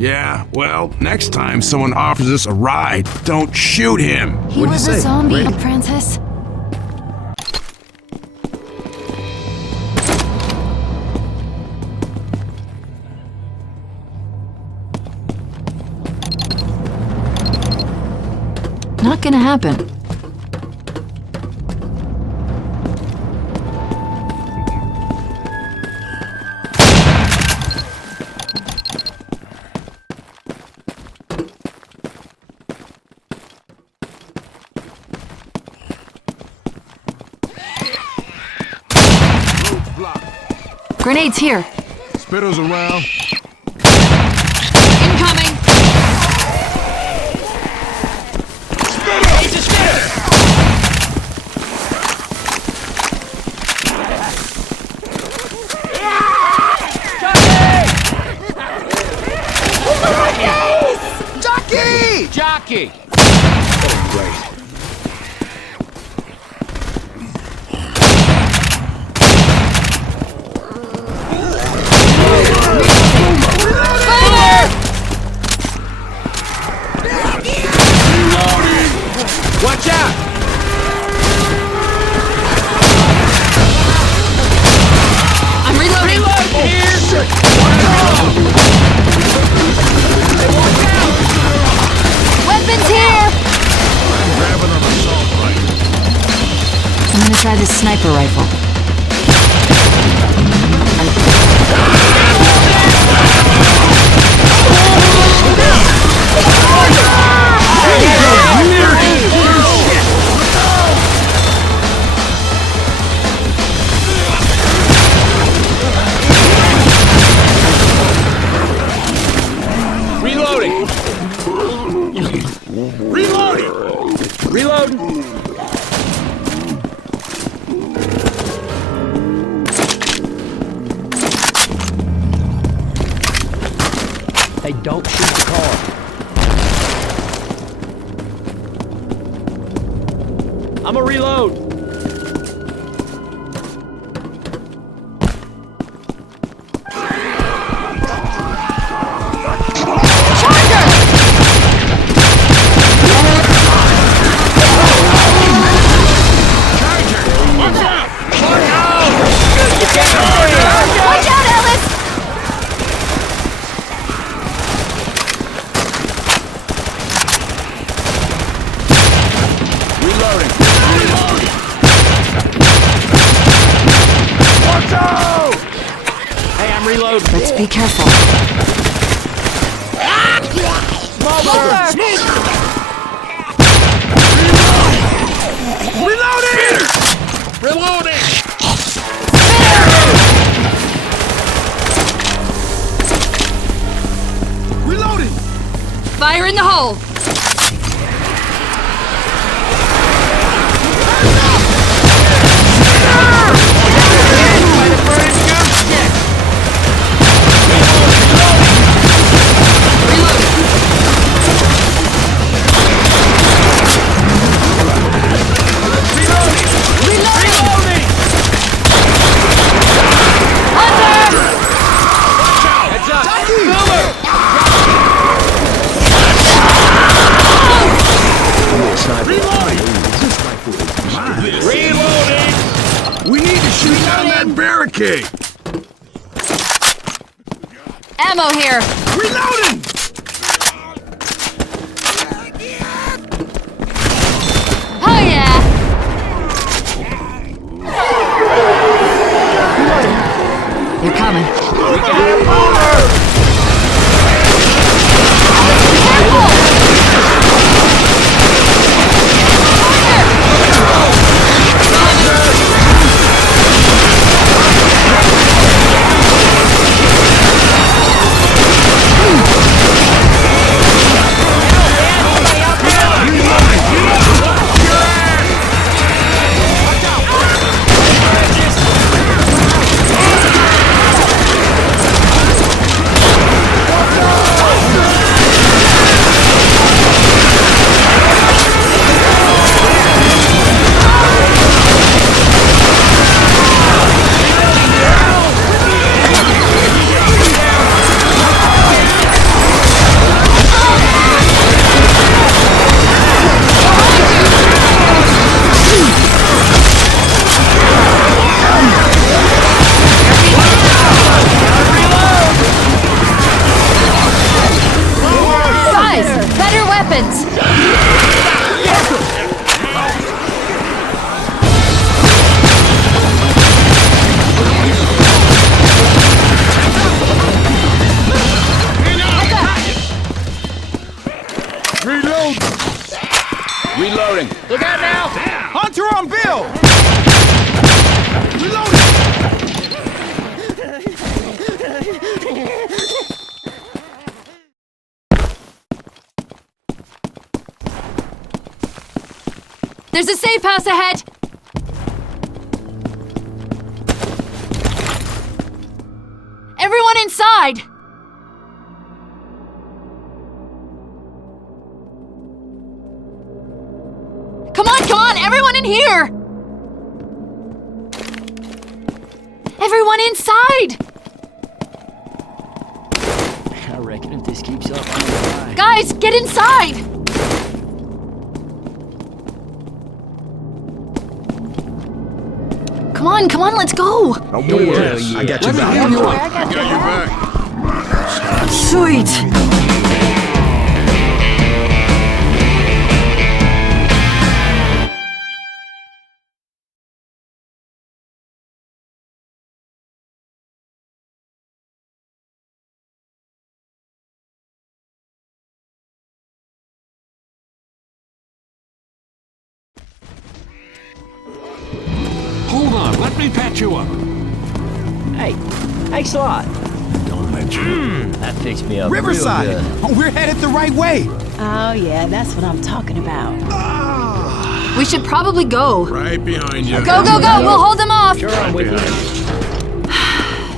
Yeah, well, next time someone offers us a ride, don't shoot him. He was a zombie, Francis. Not gonna happen. Grenades here. Spitters around. Incoming. It's a spitter! Jockey! Jockey! Oh, right. Watch out! I'm reloading. Reload here! Weapons here. Grabbing an assault rifle. I'm gonna try this sniper rifle. Reloading! Reloading! Reloading! Hey, don't shoot the car. I'ma reload. Watch out, Ellis! Reloading. Reloading. Watch out! Hey, I'm reloading. Let's be careful. Reloading! Reloading! Reloading! Fire in the hole. Reloading! Heads up! Reloading! We need to shoot down that barricade! Ammo here. Reloading! Oh yeah. They're coming. We got a mover! Careful! Reloading. Look out now! Hunter on Bill! There's a safe house ahead! Everyone inside! Come on, everyone in here! Everyone inside! I reckon if this keeps up, I'm gonna die. Guys, get inside! Come on, let's go! Don't worry. I got your back. Sweet! Hold on, let me patch you up. Hey, thanks a lot. Don't let you. That fixed me up Riverside! real good. Oh, we're headed the right way! Oh, yeah, that's what I'm talking about. We should probably go. Right behind you. Go! We'll hold them off! Sure, I'm with you.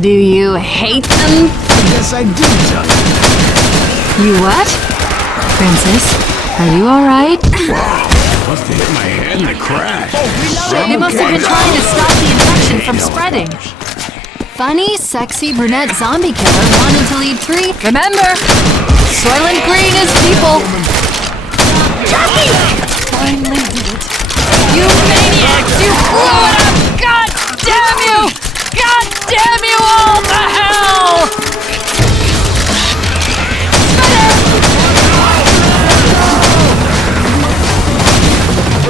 Do you hate them? Yes, I do, Chuck. You what? Princess, are you alright? Must have hit my head in the crash. They must have been trying to stop the infection from spreading. Funny, sexy brunette zombie killer wanted to lead 3. Remember, Soylent Green is people. Jackie! Finally did it. You maniacs! You blew it up! God damn you! God damn you all to hell!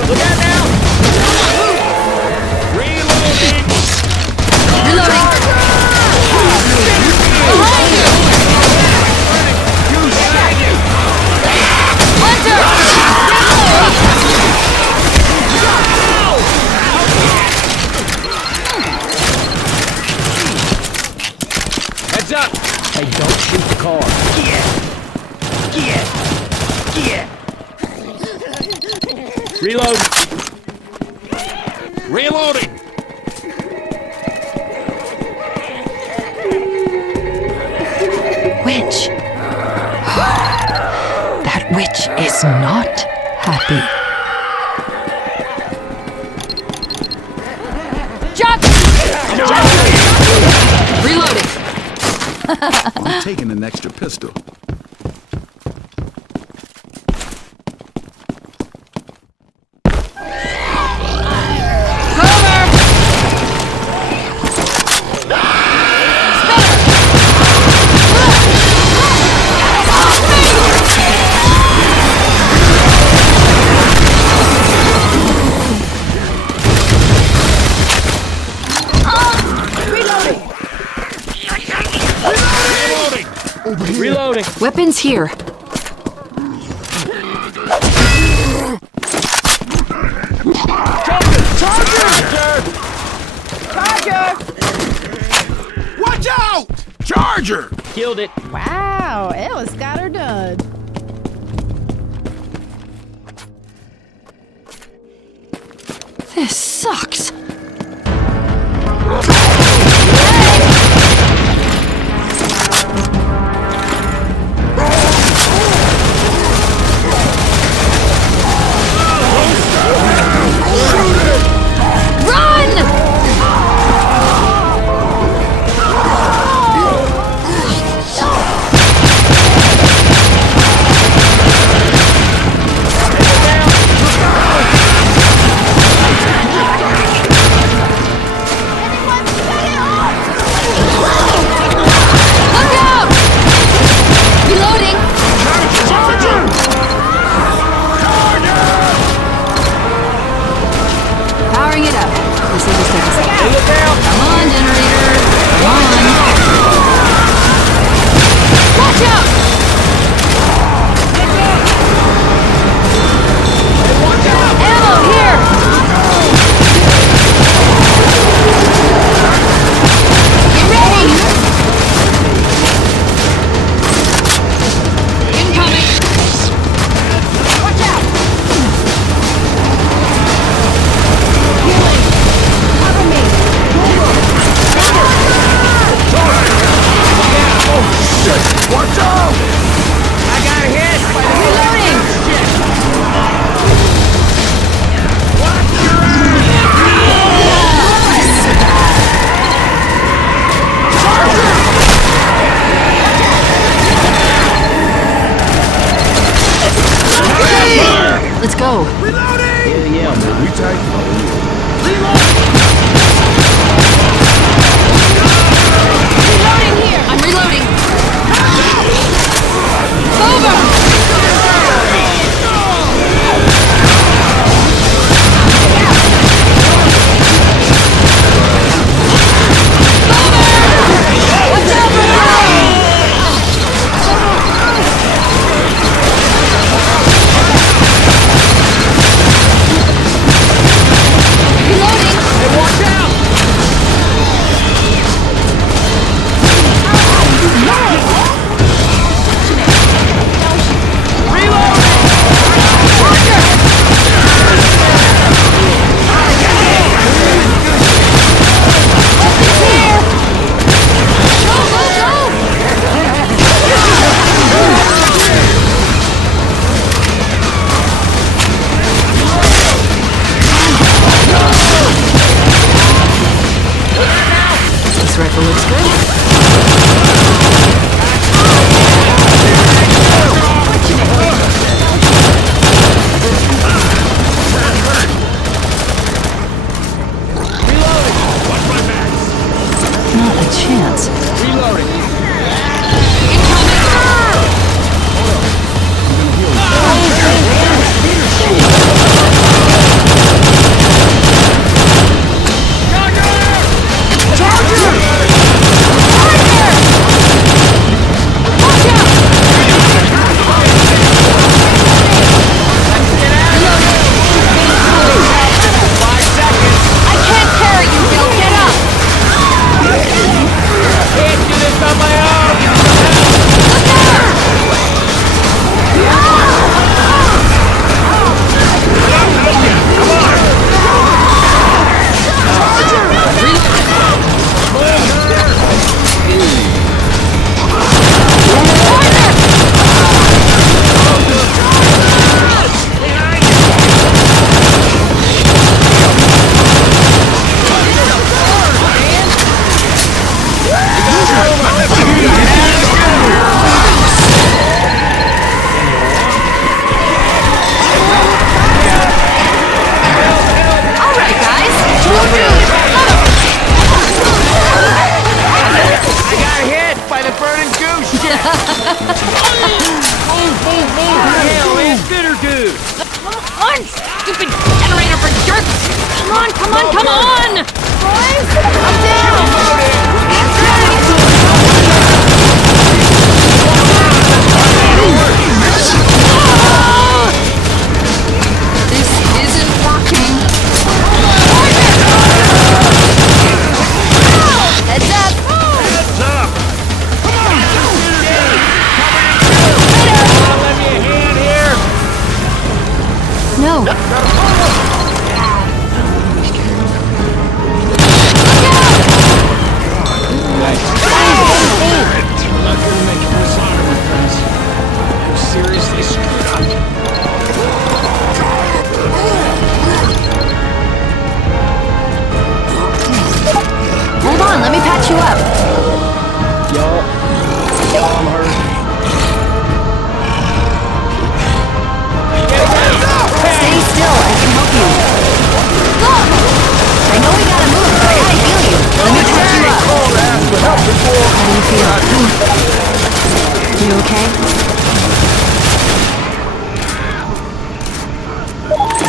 Look out now! Reloading! Reloading. Behind you! Hunter! Heads up! Hey, don't shoot the car. Reload! Reloading! Witch. That witch is not happy. Jock! Reloading. I'm taking an extra pistol. Reloading! Weapons here. Watch out! Charger! Killed it. Wow, Ellis got her done. This sucks. Run! works! Come on, come on, come on! Boys, I'm down. This isn't working. Heads up! Heads up! Lend me a hand here. No. I'm not gonna make it this honor, my friends. I'm seriously screwed up. Hold on, let me patch you up. Y'all, I'm hurt. Stay still, I can help you. Go! I know we gotta move, but I gotta heal you. Let me patch you up. How do you feel? You okay?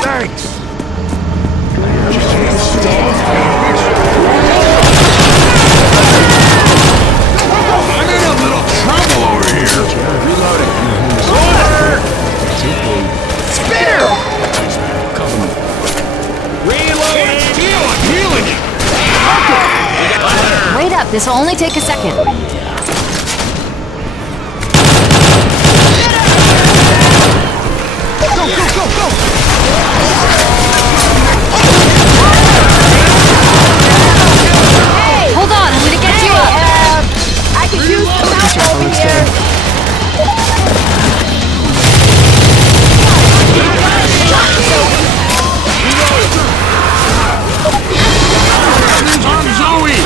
Thanks. I'm in a little trouble over here. Spinner! Reloading! I'm healing you. Wait up, this will only take a second. Hold on, I'm gonna get you up. I could use some help over here. On Zoe.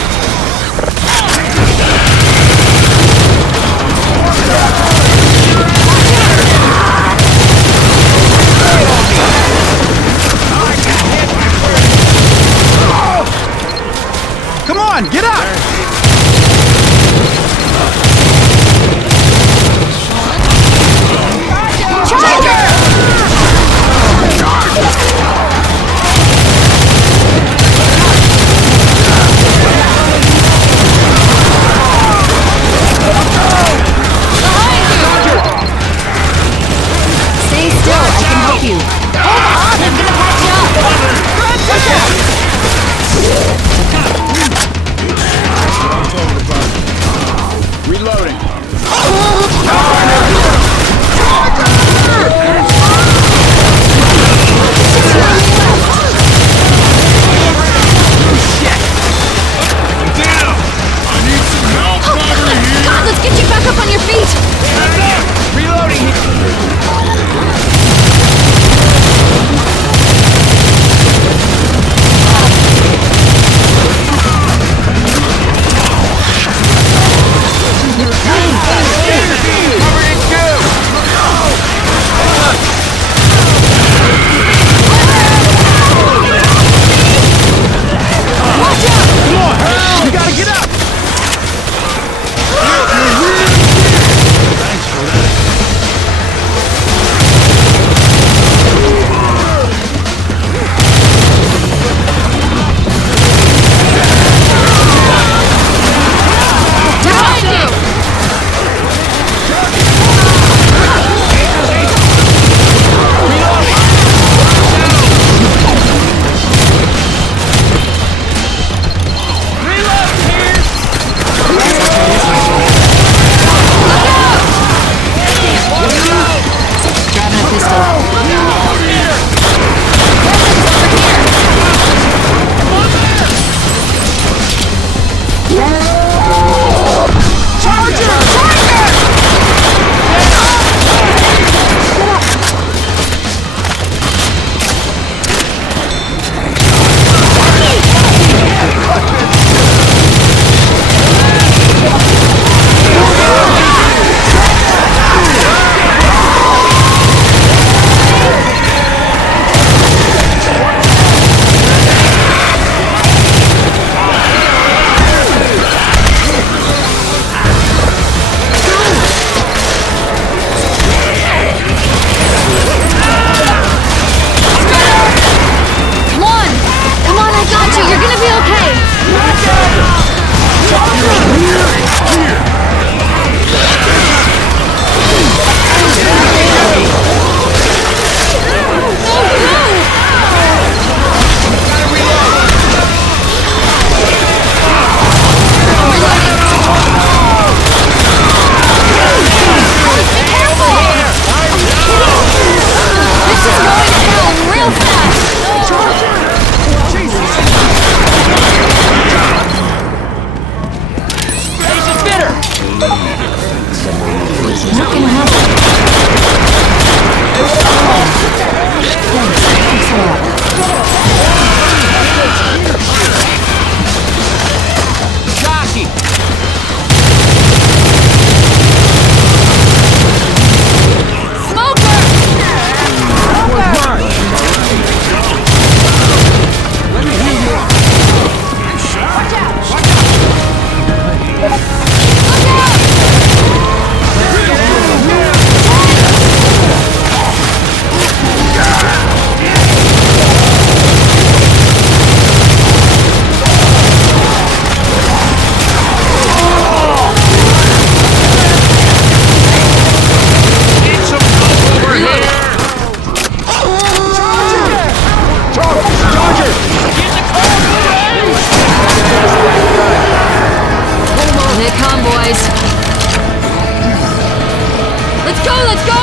let's go!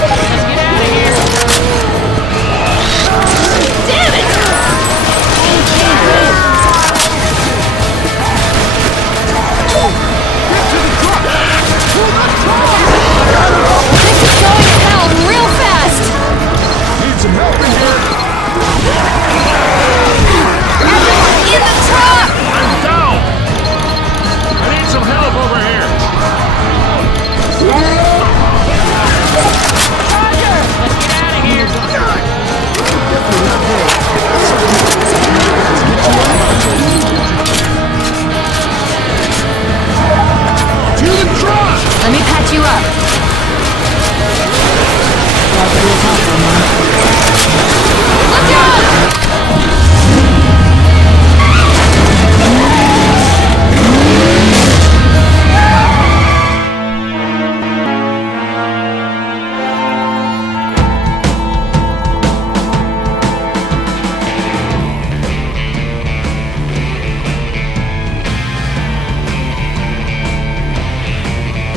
Let's get out of here. Damn it! This is going to hell real fast! Need some help in here. Everyone in the truck! I'm down! I need some help over here! Let's get out of here. To the truck! Let me patch you up.